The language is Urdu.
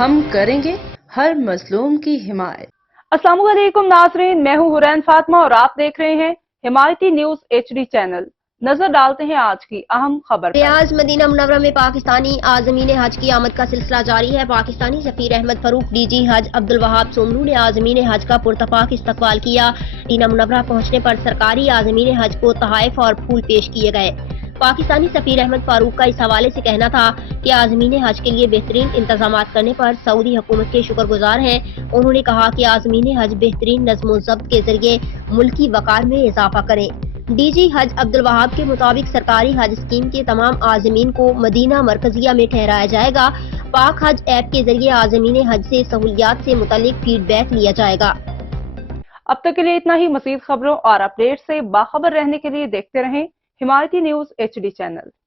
ہم کریں گے ہر مظلوم کی حمایت۔ السلام علیکم ناظرین، میں ہوں حورین فاطمہ اور آپ دیکھ رہے ہیں حمایتی نیوز HD چینل۔ نظر ڈالتے ہیں آج کی اہم خبر پر۔ ریاض مدینہ منورہ میں پاکستانی عازمین حج کی آمد کا سلسلہ جاری ہے۔ پاکستانی سفیر احمد فاروق DG حج عبدالوہاب سوملو نے عازمین حج کا پرتپاک استقبال کیا۔ مدینہ منورہ پہنچنے پر سرکاری عازمین حج کو تحائف اور پھول پیش کیے گئے۔ پاکستانی سفیر احمد فاروق کا اس حوالے سے کہنا تھا کہ عازمین حج کے لیے بہترین انتظامات کرنے پر سعودی حکومت کے شکر گزار ہیں۔ انہوں نے کہا کہ عازمین حج بہترین نظم و ضبط کے ذریعے ملکی وقار میں اضافہ کریں۔ DG حج عبدالوہاب کے مطابق سرکاری حج اسکیم کے تمام عازمین کو مدینہ مرکزیہ میں ٹھہرایا جائے گا۔ پاک حج ایپ کے ذریعے عازمین حج سے سہولیات سے متعلق فیڈ بیک لیا جائے گا۔ اب تک کے لیے اتنا ہی۔ مزید خبروں اور اپڈیٹ سے باخبر رہنے کے لیے دیکھتے رہیں حمایتی نیوز HD چینل۔